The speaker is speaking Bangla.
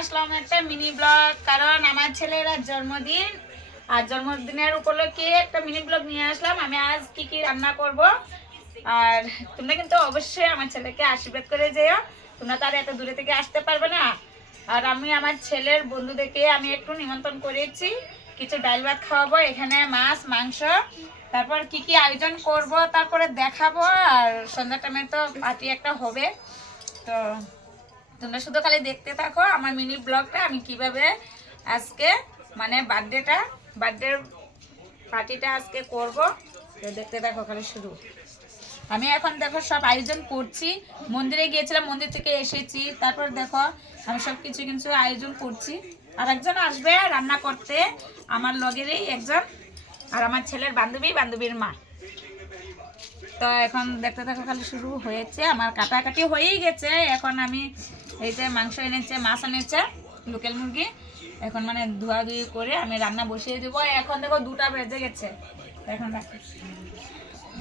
আসলাম একটা মিনি ব্লগ, কারণ আমার ছেলের আজ জন্মদিন। আর জন্মদিনের উপলক্ষে একটা মিনি ব্লগ নিয়ে আসলাম। আমি আজ কি কি রান্না করব, আর তোমরা কিন্তু অবশ্যই আমার ছেলেকে আশীর্বাদ করে যেও। তোমরা তার এত দূরে থেকে আসতে পারবে না। আর আমি আমার ছেলের বন্ধুদেরকে আমি একটু নিমন্ত্রণ করেছি, কিছু ডাল ভাত খাওয়াবো, এখানে মাছ মাংস, তারপর কি কি আয়োজন করব তারপরে দেখাবো। আর সন্ধ্যা টাইমে তো পার্টি একটা হবে। তো তোমরা শুধু খালি দেখতে থাকো আমার মিনি ব্লগটা, আমি কিভাবে আজকে মানে বার্থডে পার্টিটা আজকে করব। তো দেখতে থাকো খালি শুরু। আমি এখন দেখো সব আয়োজন করছি, মন্দিরে গিয়েছিলাম, মন্দির থেকে এসেছি, তারপর দেখো আমি সব কিছু কিছু আয়োজন করছি। আর একজন আসবে রান্না করতে, আমার লগেরই একজন, আর আমার ছেলের বান্ধবীর মা। তো এখন দেখতে থাকো খালি শুরু হয়েছে, আমার কাটাকাটি হয়েই গেছে। এখন আমি এই যে মাংস এনেছে, মাছ এনেছে, লোকাল মুরগি, এখন মানে ধোয়াধুয়ি করে আমি রান্না বসিয়ে দেবো। এখন দেখো 2টা বেজে গেছে, এখন রাখি।